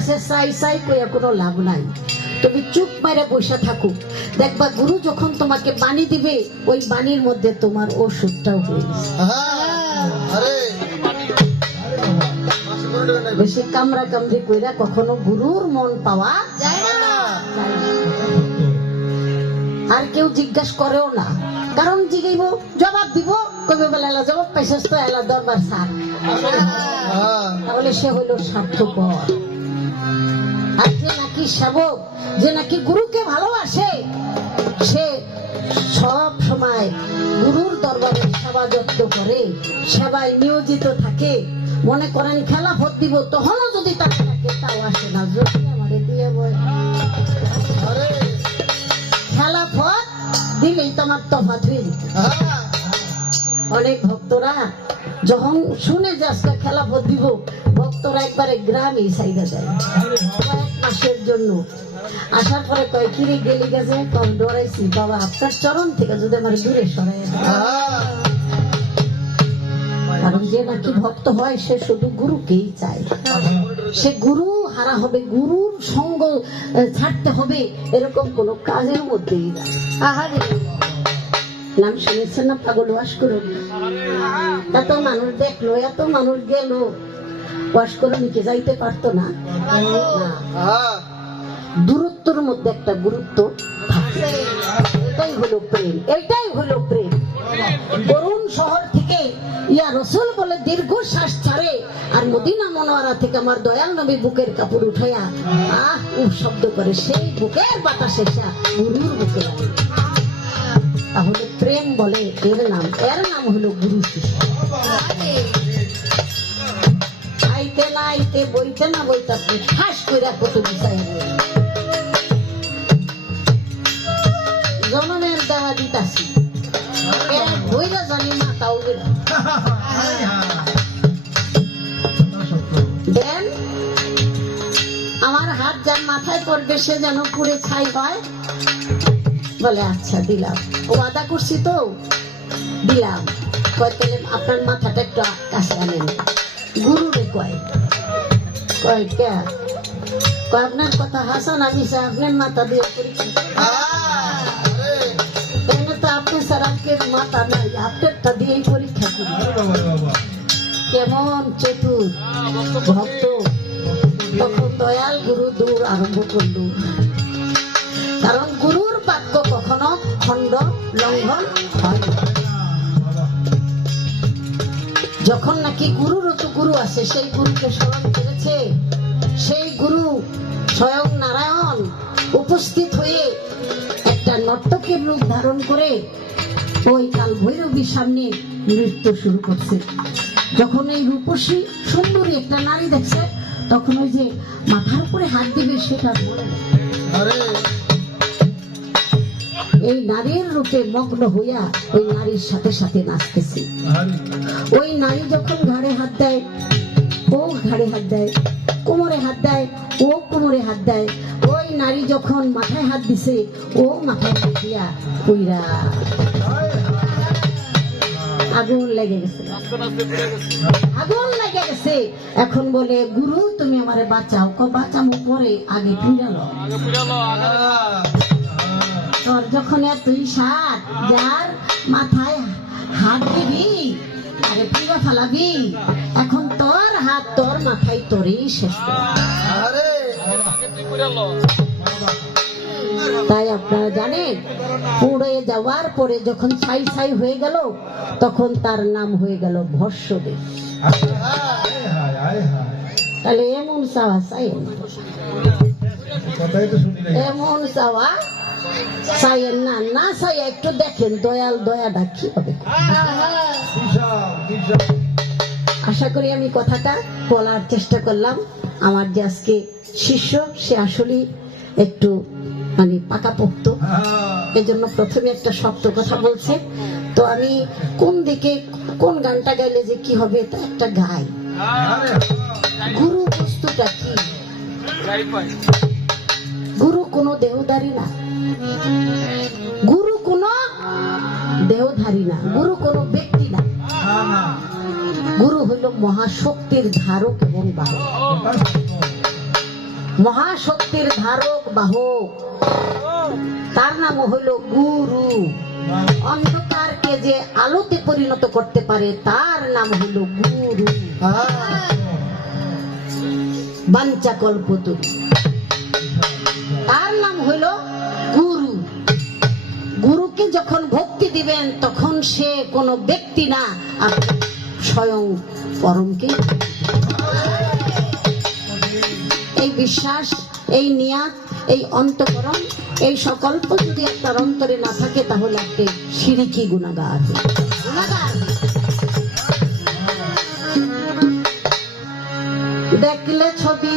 কাছে চাই চাই কইয়া কোনো লাভ নাই। তুমি চুপ মেরে বসে থাকো। দেখবা গুরু যখন তোমাকে বাণী দিবে, ওই বাণীর মধ্যে তোমার ওষুধটাও হয়ে বেশি কামরা কামড়ি কইরা কখনো গুরুর মন পাওয়া যায় না। আর কেউ জিজ্ঞাসা করেও না। কারণ জিগাইব, জবাব দিব কবে বেলা জবাব পাইছিস তো, এলা দরবার সার। তাহলে সে হইল স্বার্থপর। আর যে নাকি সেবক যে নাকি গুরুকে ভালোবাসে? সে সব সময় গুরুর দরবারে সেবা যত্ন করে সেবায় নিয়োজিত থাকে। মনে করেন খেলাফত দিব তখনও যদি তাকে থাকে তাও আসে না। যদি আমারে দিয়ে বয়। খেলাফত দিলেই তোমার তফাত হয়ে হ্যাঁ। অনেক ভক্তরা যখন শুনে যে আজকে খেলাফত দিব ভক্তরা একবারে গ্রামে সাইডে যায়। কয়েক মাসের জন্য। আসার পরে কয় কিরে গেলি গেছে কম ডরাইছি বাবা আপনার চরণ থেকে যদি আমার দূরে সরাই হ্যাঁ। কারণ যে নাকি ভক্ত হয় সে শুধু গুরুকেই চায়। সে গুরু হারা হবে গুরুর সঙ্গ ছাড়তে হবে এরকম কোন কাজের মধ্যেই না। আহারে। নাম শুনেছেন না পাগল ওয়াস করুন? এত মানুষ দেখল এত মানুষ গেল। ওয়াস করে নিচে যাইতে পারতো না। হ্যাঁ। দূরত্বর মধ্যে একটা গুরুত্ব এটাই হলো প্রেম এটাই হলো প্রেম। বরুণ শহর থেকে ইয়া রসুল বলে দীর্ঘ শ্বাস ছাড়ে আর মদিনা মনোয়ারা থেকে আমার দয়াল নবী বুকের কাপড় উঠাইয়া আহ উহ শব্দ করে। সেই বুকের বাতাসে গুরুর বুকে তাহলে প্রেম বলে এর নাম এর নাম হলো গুরু শিষ্য। আইতে বইতে না বইতে আপনি ঠাস কইরা কত বিষয় জনমের দেওয়া দিতাছি এরা জানি দেন, আমার হাত যার মাথায় পড়বে, সে যেন পুড়ে ছাই হয়। বলে আচ্ছা দিলাম। ও আদা করছি তো? দিলাম। কয় আপনার মাথাটা একটু কাছে আনেন গুরুরে কয় কয় কে আপনার কথা হাসান, আমি সে দিয়ে তো আপনি কেমন চতুর ভক্ত। তখন দয়াল গুরু দূর আরম্ভ করল। কারণ গুরুর বাক্য কখনো খণ্ড লঙ্ঘন হয়। যখন নাকি গুরুর তো গুরু আছে সেই গুরুকে স্মরণ করেছে। সেই গুরু স্বয়ং নারায়ণ উপস্থিত হয়ে একটা নর্তকের রূপ ধারণ করে ওই কাল ভৈরবীর সামনে নৃত্য শুরু করছে। যখন এই রূপসী সুন্দরী একটা নারী দেখছে, তখন ওই যে মাথার উপরে হাত দিবে, সেটা মনে এই নারীর রূপে মগ্ন হইয়া ওই নারীর সাথে সাথে নাচতেছে। ওই নারী যখন ঘাড়ে হাত দেয়, ও ঘাড়ে হাত দেয়, কোমরে হাত দেয়, ও কোমরে হাত দেয়, ওই নারী যখন মাথায় হাত দিছে, ও মাথায় হাত দিয়া কইরা আগুন লেগে গেছে। আগুন লেগে গেছে। এখন বলে, গুরু, তুমি আমারে বাঁচাও ক বাঁচামো পরে আগে পিড়ালো তোর যখন এতই সাত যার মাথায় হাত দিবি আরে পুরো ফালাবি এখন তোর হাত তোর মাথায় তোরই শেষ। তাই আপনারা জানেন পুড়ে যাওয়ার পরে যখন ছাই ছাই হয়ে গেল তখন তার নাম হয়ে গেল ভস্যদেব তাহলে এমন চাওয়া চাই না। এমন চাওয়া চাইয়েন না না চাই একটু দেখেন দয়াল, দয়াটা কি হবে? আশা করি আমি কথাটা বলার চেষ্টা করলাম। আমার যে আজকে শিষ্য, সে আসলে একটু মানে পাকাপোক্ত। এজন্য প্রথমে একটা শক্ত কথা বলছে। তো আমি কোন দিকে, কোন গানটা গাইলে যে কি হবে তা একটা গাই। গুরু বস্তুটা কি? গুরু কোনো দেহধারী না। গুরু কোনো দেহধারী না, গুরু কোনো ব্যক্তি না। গুরু হইল মহাশক্তির ধারক এবং বাহক। মহাশক্তির ধারক, বাহক। তার নাম হলো গুরু। অন্ধকারকে যে আলোতে পরিণত করতে পারে, তার নাম হলো গুরু। বাঞ্চা কল্পতরু তার নাম গুরুকে যখন ভক্তি দিবেন, তখন সে কোনো ব্যক্তি না, আপনি স্বয়ং পরমকে এই বিশ্বাস, এই নিয়াত, এই অন্তকরণ, এই সকল্প যদি আপনার অন্তরে না থাকে, তাহলে আপনি সিরিকি গুণাগার গুণাগার দেখলে ছবি।